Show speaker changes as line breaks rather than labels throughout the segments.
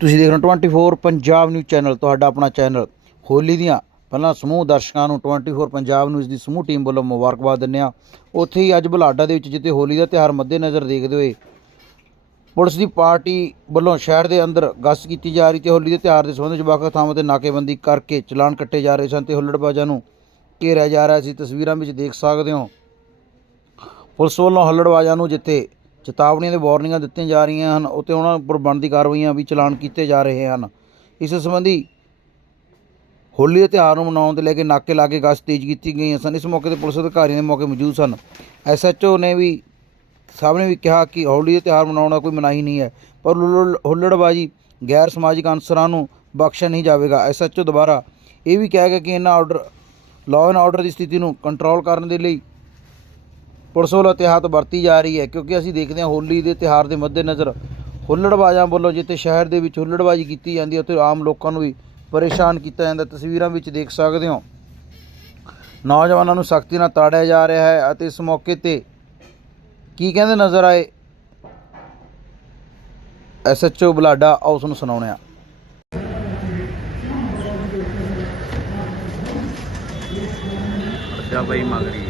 ਤੁਸੀਂ ਦੇਖ ਰਹੇ ਹੋ 24 ਪੰਜਾਬ ਨਿਊਜ਼ ਚੈਨਲ ਤੁਹਾਡਾ ਆਪਣਾ ਚੈਨਲ ਹੋਲੀ ਦੀਆਂ ਪਹਿਲਾਂ ਸਮੂਹ ਦਰਸ਼ਕਾਂ ਨੂੰ 24 ਪੰਜਾਬ ਨਿਊਜ਼ ਦੀ ਸਮੂਹ ਟੀਮ ਵੱਲੋਂ ਮੁਬਾਰਕਬਾਦ ਦਿੰਦੇ ਹਾਂ। ਉੱਥੇ ਹੀ ਅੱਜ ਬੁਲਾਡਾ ਦੇ ਵਿੱਚ ਜਿੱਥੇ ਹੋਲੀ ਦਾ ਤਿਉਹਾਰ ਮੱਦੇਨਜ਼ਰ ਦੇਖਦੇ ਹੋਏ ਪੁਲਿਸ ਦੀ ਪਾਰਟੀ ਵੱਲੋਂ ਸ਼ਹਿਰ ਦੇ ਅੰਦਰ ਗਸ਼ਤ ਕੀਤੀ ਜਾ ਰਹੀ ਤੇ ਹੋਲੀ ਦੇ ਤਿਉਹਾਰ ਦੇ ਸੰਬੰਧ ਵਿੱਚ ਵੱਖ ਥਾਵਾਂ ਤੇ ਨਾਕੇਬੰਦੀ ਕਰਕੇ ਚਲਾਨ ਕੱਟੇ ਜਾ ਰਹੇ ਸਨ ਤੇ ਹੁੱਲੜਬਾਜ਼ਾਂ ਨੂੰ ਘੇਰਿਆ ਜਾ ਰਿਹਾ ਸੀ। ਤਸਵੀਰਾਂ ਵਿੱਚ ਦੇਖ ਸਕਦੇ ਹੋ। ਪੁਲਿਸ ਵੱਲੋਂ ਹੁੱਲੜਬਾਜ਼ਾਂ ਨੂੰ ਜਿੱਥੇ ਚੇਤਾਵਨੀਆਂ ਤੇ ਵਾਰਨਿੰਗਾਂ ਦਿੱਤੀਆਂ ਜਾ ਰਹੀਆਂ ਹਨ, ਉੱਤੇ ਉਹਨਾਂ ਉੱਪਰ ਬਣਦੀ ਕਾਰਵਾਈਆਂ ਵੀ ਚਲਾਨ ਕੀਤੇ ਜਾ ਰਹੇ ਹਨ। ਇਸ ਸੰਬੰਧੀ ਹੋਲੀ ਦੇ ਤਿਉਹਾਰ ਨੂੰ ਮਨਾਉਣ ਦੇ ਲੈ ਕੇ ਨਾਕੇ ਲਾ ਕੇ ਗਸ਼ਤ ਤੇਜ਼ ਕੀਤੀ ਗਈਆਂ ਸਨ। ਇਸ ਮੌਕੇ ਤੇ ਪੁਲਿਸ ਅਧਿਕਾਰੀਆਂ ਦੇ ਮੌਕੇ ਮੌਜੂਦ ਸਨ। ਐਸਐਚਓ ਨੇ ਵੀ ਸਭ ਨੇ ਵੀ ਕਿਹਾ ਕਿ ਹੋਲੀ ਦੇ ਤਿਉਹਾਰ ਮਨਾਉਣ ਦਾ ਕੋਈ ਮਨਾਹੀ ਨਹੀਂ ਹੈ, ਪਰ ਹੁੱਲੜ- ਹੁੱਲੜਬਾਜੀ ਗੈਰ ਸਮਾਜਿਕ ਅਨਸਰਾਂ ਨੂੰ ਬਖਸ਼ਿਆ ਨਹੀਂ ਜਾਵੇਗਾ। ਐਸਐਚਓ ਦੁਬਾਰਾ ਇਹ ਵੀ ਕਿਹਾ ਗਿਆ ਕਿ ਇਹਨਾਂ ਆਰਡਰ ਲਾਅ ਐਂਡ ਆਰਡਰ ਦੀ ਸਥਿਤੀ ਨੂੰ ਕੰਟਰੋਲ ਕਰਨ ਦੇ ਲਈ ਪੁਲਿਸ ਵੱਲੋਂ ਇਤਿਹਾਤ ਵਰਤੀ ਜਾ ਰਹੀ ਹੈ, ਕਿਉਂਕਿ ਅਸੀਂ ਦੇਖਦੇ ਹਾਂ ਹੋਲੀ ਦੇ ਤਿਉਹਾਰ ਦੇ ਮੱਦੇਨਜ਼ਰ ਹੁੱਲੜਬਾਜ਼ਾਂ ਵੱਲੋਂ ਜਿੱਥੇ ਸ਼ਹਿਰ ਦੇ ਵਿੱਚ ਹੁੱਲੜਬਾਜੀ ਕੀਤੀ ਜਾਂਦੀ ਹੈ, ਉੱਥੇ ਆਮ ਲੋਕਾਂ ਨੂੰ ਵੀ ਪਰੇਸ਼ਾਨ ਕੀਤਾ ਜਾਂਦਾ ਤਸਵੀਰਾਂ ਵਿੱਚ ਦੇਖ ਸਕਦੇ ਹੋ। ਨੌਜਵਾਨਾਂ ਨੂੰ ਸਖਤੀ ਨਾਲ ਤਾੜਿਆ ਜਾ ਰਿਹਾ ਹੈ ਅਤੇ ਇਸ ਮੌਕੇ ਤੇ ਕੀ ਕਹਿੰਦੇ ਨਜ਼ਰ ਆਏ? ਐਸਐਚਓ ਬਲਾਡਾ ਆਓ ਨੂੰ ਸੁਣਾਉਂਦੇ ਹਾਂ।
ਅੱਛਾ ਬਈ ਮਗਰੀ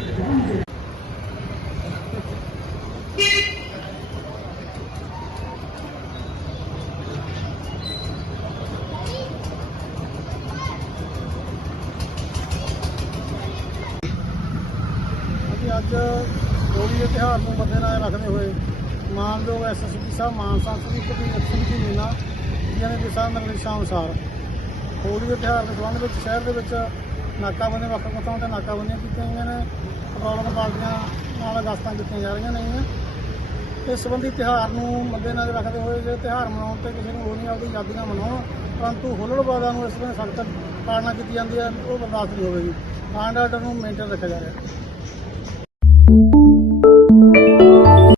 ਅੱਜ ਹੋਲੀ ਦੇ ਤਿਉਹਾਰ ਨੂੰ ਮੱਦੇਨਜ਼ਰ ਰੱਖਦੇ ਹੋਏ ਮਾਨਯੋਗ ਐਸਐਸਪੀ ਸਾਹਿਬ ਮਾਨਸਾ ਦੀ ਕਮੀ ਐਕਸ਼ਨ ਦੀ ਮੀਨਾ ਜਿਹਨਾਂ ਦੇ ਦਿਸ਼ਾ ਨਿਰਦੇਸ਼ਾਂ ਅਨੁਸਾਰ ਹੋਲੀ ਦੇ ਤਿਉਹਾਰ ਦੇ ਸੰਬੰਧ ਵਿੱਚ ਸ਼ਹਿਰ ਦੇ ਵਿੱਚ ਨਾਕਾਬੰਦੀ ਵੱਖ ਵੱਖ ਥਾਵਾਂ ਤੇ ਨਾਕਾਬੰਦੀਆਂ ਕੀਤੀਆਂ ਗਈਆਂ ਨੇ। ਪੈਟਰੋਲ ਪਾਰਟੀਆਂ ਨਾਲ ਗਸ਼ਤਾਂ ਕੀਤੀਆਂ ਜਾ ਰਹੀਆਂ ਨੇ। ਇਸ ਸੰਬੰਧੀ ਤਿਉਹਾਰ ਨੂੰ ਮੱਦੇਨਜ਼ਰ ਰੱਖਦੇ ਹੋਏ ਜੇ ਤਿਉਹਾਰ ਮਨਾਉਣ ਤੇ ਕਿਸੇ ਨੂੰ ਹੋਰ ਨਹੀਂ ਆਪਦੀ ਆਜ਼ਾਦੀ ਨਾਲ ਮਨਾਉਣ, ਪਰੰਤੂ ਹੁੱਲੜਬਾਜ਼ਾਂ ਨੂੰ ਇਸ ਵਿੱਚ ਸਖਤ ਪਾਲਣਾ ਕੀਤੀ ਜਾਂਦੀ ਹੈ, ਉਹ ਬਰਦਾਸ਼ਤ ਨਹੀਂ ਹੋਵੇਗੀ। ਆਂਡ ਆਰਡਰ ਨੂੰ ਮੇਨਟੇਨ ਰੱਖਿਆ ਜਾ ਰਿਹਾ